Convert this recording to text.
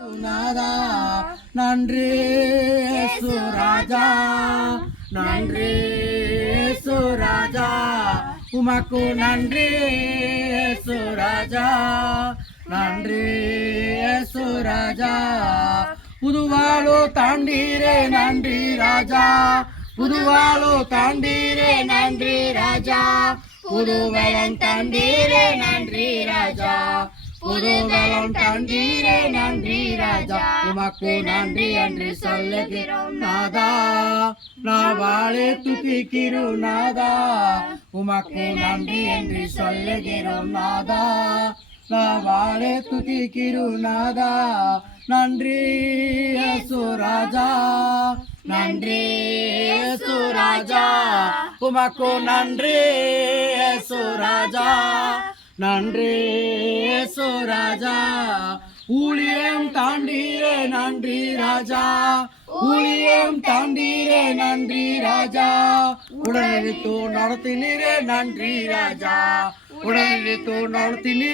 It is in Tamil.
நாதா நன்றி இயேசு ராஜா, நன்றி இயேசு ராஜா, உமக்கு நன்றி இயேசு ராஜா, நன்றி இயேசு ராஜா. புதுவாழோ தாண்டீரே நன்றி ராஜா, புதுவாழோ தாண்டீரே நன்றி ராஜா, புதுவெளம் தந்தீரே நன்றி ராஜா, புதுவெளம் தந்தீரே நன்றி ராஜா. உமக்கு நன்றி என்று சொல்லுகிறோம் நாதா, நாவாளே துதிக்கிறோம் நாதா, உமக்கு நன்றி என்று சொல்லுகிறோம் நாதா, நாவாளே துதிக்கிறோம் நாதா. நன்றி இயேசு ராஜா, நன்றி இயேசு ராஜா, உமக்கு நன்றி இயேசு ராஜா, நன்றி இயேசு ராஜா. ஊழியம் தாண்டீரே நன்றி ராஜா, ஊழியம் தாண்டீரே நன்றி ராஜா, உடனடித்து நடத்தினீரே நன்றி ராஜா, உடனடித்து நடத்தினீர்